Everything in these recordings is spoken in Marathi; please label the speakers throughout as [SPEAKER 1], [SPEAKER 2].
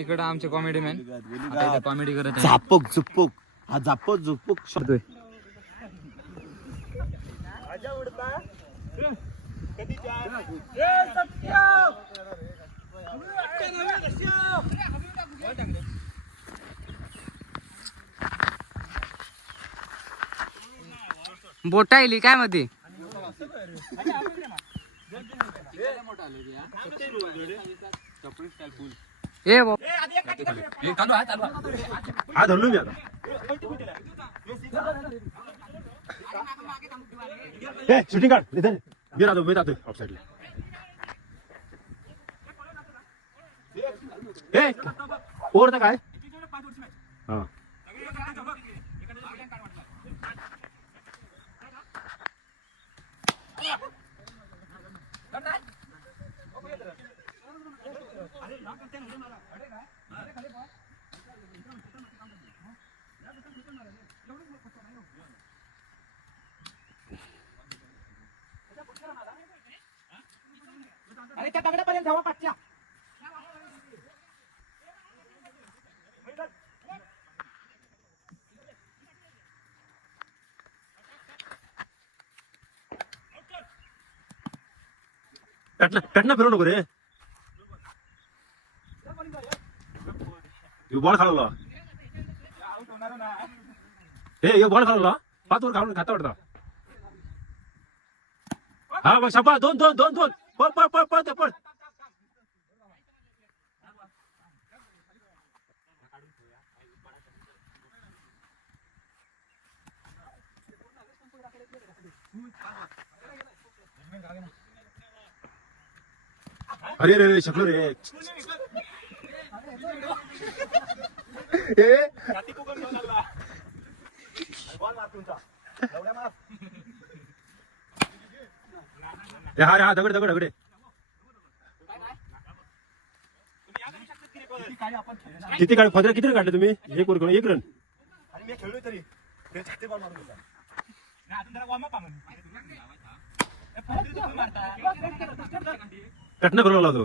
[SPEAKER 1] आणि इकडं आमचे कॉमेडी मॅन कॉमेडी करत आहे
[SPEAKER 2] झापक झुपक. हा झापक झुपक.
[SPEAKER 1] करतोय. बोटा आली काय मध्ये ए बो-
[SPEAKER 2] हा धरलो मी आता. ए शूटिंग काढ. इधर मी राहतो मी राहतोय ऑफसाईडला ए ओव्हर काय? हा. अरे त्या दगडापर्यंत जावा पाठच्या. टटना टटना फिरू नको रे. यो बॉल खालवला पाच वर खालून खाता वाटता हा बघ शपा दोन दोन दोन दोन पळ पळ पळ पळ ते पळ अरे रे रे शकलो रे ए? हा रे हा दगड दगड दगडे किती काढ फजरा किती रन काढले तुम्ही? एक वर एक रन. कटना करून लावतो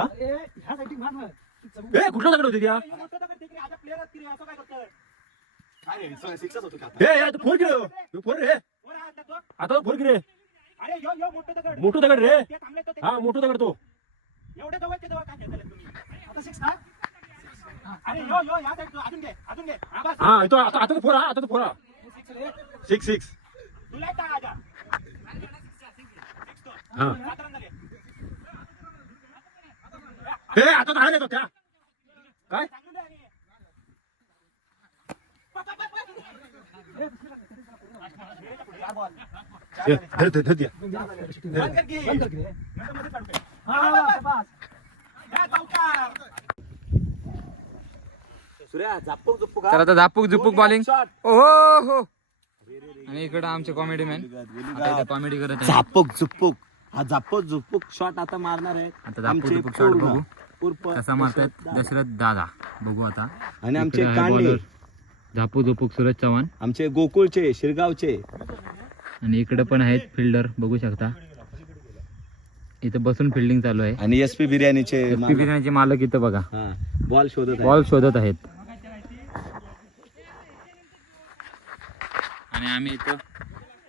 [SPEAKER 2] हा? ए कुठलं दगड होते त्या? ए यार फोन केलं? फोन रे? आता फोन रे?
[SPEAKER 3] अरे यो यो मोठं दगड.
[SPEAKER 2] मोठं दगड रे?
[SPEAKER 3] ते तो
[SPEAKER 2] हा मोठं दगड तो.
[SPEAKER 3] एवढे जवळ ते जवळ काय खेळताय तुम्ही. आता सिक्स ना अरे यो यो या साईड अजून घे अजून घे. हा बस.
[SPEAKER 2] हा तो आता आता तो फोर हा आता तो फोर हा. सिक्स सिक्स
[SPEAKER 3] तुला आजा
[SPEAKER 2] हा.
[SPEAKER 3] सात रन झाले.
[SPEAKER 2] ए आता दहा देतो त्या. काय? धर धर धर
[SPEAKER 1] तर आता झापूक झुपूक बॉलिंग हो हो. आणि इकडं आमचे कॉमेडी मॅन कॉमेडी करत आहे
[SPEAKER 2] झापक झुपक हा झापक झुपक शॉट आता मारणार आहे
[SPEAKER 1] आता झापक झुपूक shot बघू. कसा मारतायत? दशरथ दादा. बघू आता.
[SPEAKER 2] आणि आमचे कांडे.
[SPEAKER 1] झापू झुपूक सूरज चव्हाण.
[SPEAKER 2] आमचे गोकुळचे शिरगावचे.
[SPEAKER 1] आणि इकडे पण आहेत फिल्डर. बघू शकता. इथं बसून फिल्डिंग चालू आहे.
[SPEAKER 2] आणि एस पी बिर्याणीचे
[SPEAKER 1] पी बिर्याणीचे मालक इथं बघा.
[SPEAKER 2] हा बॉल शोधत.
[SPEAKER 1] बॉल शोधत आहेत. आणि आम्ही इथं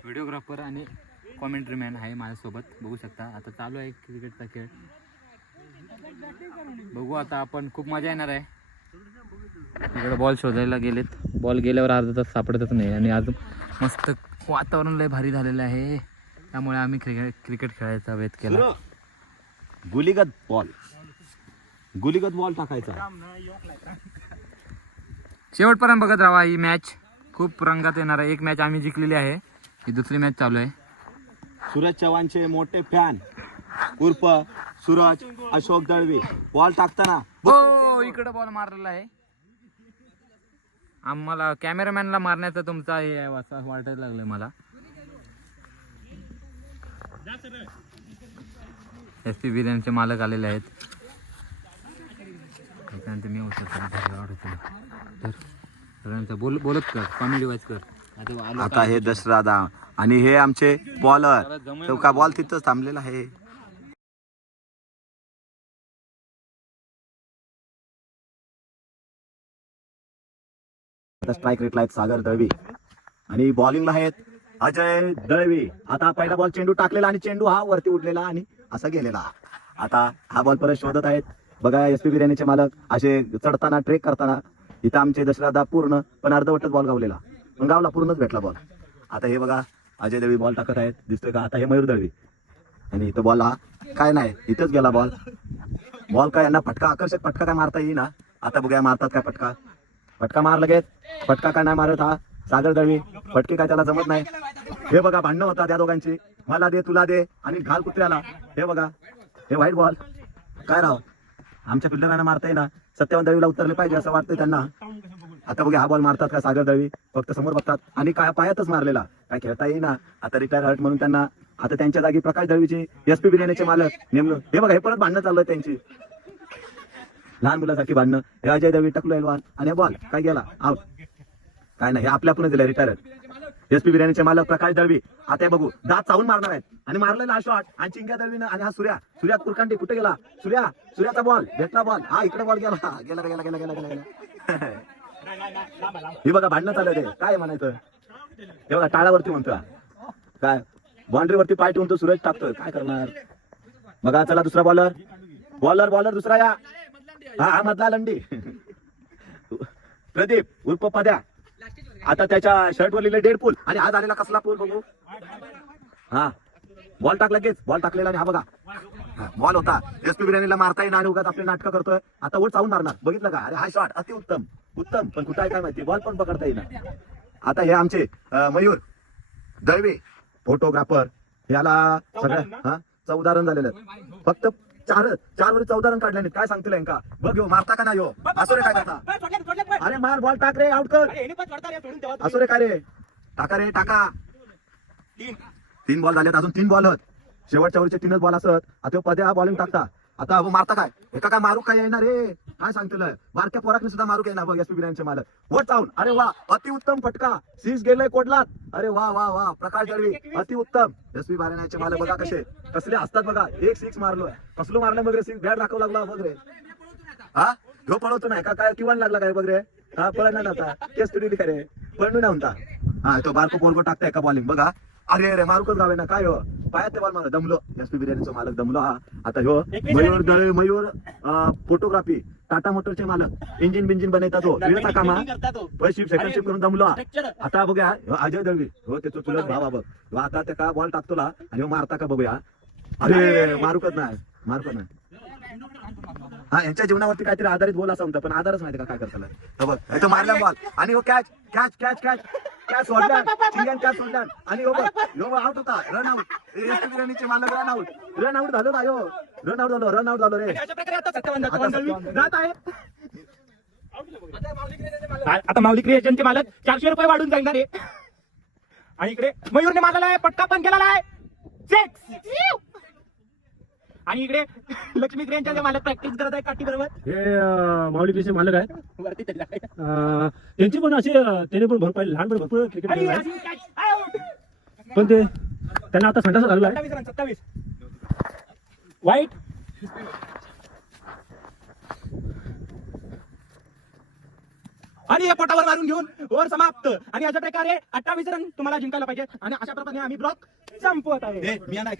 [SPEAKER 1] व्हिडिओग्राफर आणि कॉमेंट्री मॅन आहे माझ्यासोबत. बघू शकता. आता चालू आहे क्रिकेटचा खेळ. बघू आता आपण खूप मजा येणार आहे. इकडे बॉल शोधायला गेलेत. बॉल गेल्यावर अर्धा तास सापडतच नाही आणि आज मस्त वातावरण लय भारी झालेलं आहे. त्यामुळे आम्ही क्रिकेट क्रिकेट खेळायचा वेत केला.
[SPEAKER 2] गुलीगत बॉल गुलीगत बॉल टाकायचा.
[SPEAKER 1] शेवटपर्यंत बघत राहा ही मॅच खूप रंगात येणार आहे. एक मॅच आम्ही जिंकलेली आहे. ही दुसरी मॅच चालू आहे.
[SPEAKER 2] सूरज चव्हाणचे मोठे फॅन
[SPEAKER 3] उर्फ सूरज अशोक दळवी. बॉल टाकताना.
[SPEAKER 1] हो इकडे बॉल मारलेला आहे. आम्हाला कॅमेरामॅनला मारण्याचा तुमचा हे आहे असं वाटायला लागलंय मला. एस पी बिर्याणीचे मालक आलेले आहेत. त्याच्यानंतर मी तर बोल बोलत कर कॉमेडी वाईज कर. आता
[SPEAKER 3] हे दशरादा आणि हे आमचे बॉलर तो का बॉल तिथंच थांबलेला आहे. आता स्ट्राईक रेटला आहेत सागर दळवी. आणि बॉलिंगला आहेत अजय दळवी. आता पहिला बॉल चेंडू टाकलेला आणि चेंडू हा वरती उडलेला आणि असा गेलेला. आता हा बॉल परत शोधत आहेत. बघा एस पी बिर्याणीचे मालक असे चढताना ट्रेक करताना इथं आमचे दशरादा पूर्ण पण अर्धवटच बॉल गावलेला. पण गावला पूर्णच भेटला बॉल आता हे बघा अजय दळवी बॉल टाकत आहेत. दिसतोय का? आता हे मयूर दळवी. आणि इथं बॉल हा काय नाही इथंच गेला बॉल बॉल काय यांना फटका आकर्षक फटका काय मारता येईना? आता बघूया मारतात काय फटका? फटका मार लगेच फटका काय नाही मारत हा? सागर दळवी फटके काय त्याला जमत नाही. हे बघा भांडणं होता त्या दोघांची. मला दे तुला दे आणि घाल कुत्र्याला. हे बघा हे व्हाईट बॉल. काय राव? आमच्या फिल्डरांना मारताय ना? सत्यवान दळवीला उतरले पाहिजे असं वाटतंय त्यांना. आता बघा हा बॉल मारतात का सागर दळवी? फक्त समोर बघतात. आणि काय पायातच मारलेला. काय खेळता येईना. आता रिटायर हर्ट म्हणून त्यांना. आता त्यांच्या जागी प्रकाश दळवीची एस पी बिर्याणीचे मालक नेमलं. हे बघा हे परत भांडणं चाललंय त्यांची. लहान मुलासारखी भांडणं हे अजय दवी टकलो एलवान आणि बॉल काय गेला? आउट काय नाही हे आपल्या पुणे दिलं रिटायर एस पी बिर्याणीचे मालक प्रकाश दळवी. आता हे बघू दात चावून मारणार आहेत. आणि मारलेला हा शॉट आणि चिंग्या दळवीनं आणि हा सूर्या. सूर्या कुरकांडी कुठे गेला? सूर्या सूर्याचा बॉल भेटला बॉल हा इकडे बॉल गेला. गेला गेला गेला गेला गेला हे बघा भांडणं चालू ते. काय म्हणायचं? हे बघा टाळावरती म्हणतो काय? बाउंड्री वरती पाय ठेवून तो सूरज टाकतोय. काय करणार? बघा चला दुसरा बॉलर बॉलर बॉलर दुसरा या. हा हा लंडी. प्रदीप उर्फ पद्या. आता त्याच्या शर्टवर लिहिले डेड पूल आणि आज आलेला कसला पूल बघू? हा. बॉल टाक लगेच. बॉल टाकलेला आणि हा बघा. बॉल होता. एस पी बिर्याणीला मारता येणार उगाच आपले नाटकं करतोय. आता वर चावून मारणार. बघितलं का? अरे हा शॉट अति उत्तम. उत्तम. पण कुठं आहे काय माहिती? बॉल पण पकडता येणार आता हे आमचे मयूर दळवे फोटोग्राफर याला सगळ्या हा? चौदा रन झालेलं फक्त चार चार वर चौदा रन काढले नाहीत. काय सांगतील यांका? बघ ह्यो मारता का नाही हो असो रे काय करता? अरे मार बॉल टाक रे आउट कर. असो रे काय रे? टाका रे टाका. तीन. बॉल झालेत अजून तीन बॉल आहेत. शेवटच्या वरचे तीनच बॉल असत. आता पद्या बॉलिंग टाकता. आता मारता काय? एका काय मारू काय येणार रे? काय सांगतील? बारक्या पोराकने सुद्धा मारू येणार बघ एसपी बिर्याणीचे मालक. वर चावून अरे वा अतिउत्तम फटका. सीस गेलंय कोटलात. अरे वा वा वा. प्रकाश दळवी अतिउत्तम. एसपी बिर्याणीचे मालक बघा कसे. कसले असतात बघा. एक सिक्स मारलोय कसलो मारलं बघ रे? सिक्स बॅट दाखवू लागला बघ रे. हा? ह्यो पळवतो नाही का? काय? किंवा लागला काय बघ रे? हा पळत नाही आता. केस तुडी का रे? पळणू नाही म्हणता. हा तो बारको पोरको टाकताय का बॉलिंग बघा. अरे अरे मारुकच गावे ना. काय हो? पायात बॉल मार दमलो. एसपी बिर्याणीचा मालक दमलो. हा. आता ह्यो मयूर दळे मयूर फोटोग्राफी टाटा मोटरचे मालक इंजिन बिंजिन बनवतात तो वेळचा कामा शिप सेकंड शिप करून दमलो. हा. आता बघूया ह्यो अजय दळवी. हो त्याचं चुलत भावा बघ. ह्यो आता त्या का बॉल टाकतो ला आणि ह्यो मारता का बघूया. अरे मारुकच नाही. मारुकच नाही. हा यांच्या जीवनावरती काहीतरी आधारित बोल असं म्हणतं पण आधारच माहिती का काय करताना बघ मारला बॉल आणि हो catch catch catch catch catch सोडला? चिंगन कॅच सोडला? आणि हो हो आउट होता. रन आउट बिर्याणीचे मालक रन आउट रन आउट झालो ना रन आउट झालो रन आउट झालो रे.
[SPEAKER 2] जात आहे. आता माऊली क्रिएशनचे मालक. चारशे रुपये वाढून जाणार आहे. आणि इकडे मयूरने मारलेला आहे पटका पण केलेला आहे. सिक्स आणि इकडे लक्ष्मी क्रिएशनचे मालक प्रॅक्टिस करत आहे काठी बरोबर
[SPEAKER 4] हे माऊली कृषी मालक आहेत.
[SPEAKER 2] वरती तरी लागलाय.
[SPEAKER 4] अं, त्यांची पण असे त्याने पण भरपूर लहानपणी भरपूर क्रिकेट
[SPEAKER 2] आणि
[SPEAKER 4] खेळले आहेत.
[SPEAKER 2] अशी catch out.
[SPEAKER 4] पण ते त्यांना आता संडास झालेला आहे.
[SPEAKER 2] सत्तावीस रन सत्तावीस. वाईट आणि या पोटावर मारून घेऊन ओव्हर समाप्त. आणि अशा प्रकारे अठ्ठावीस रन तुम्हाला जिंकायला पाहिजे. आणि अशा प्रकारे आम्ही ब्लॉक संपवत आहे.
[SPEAKER 3] मी नाही नाही.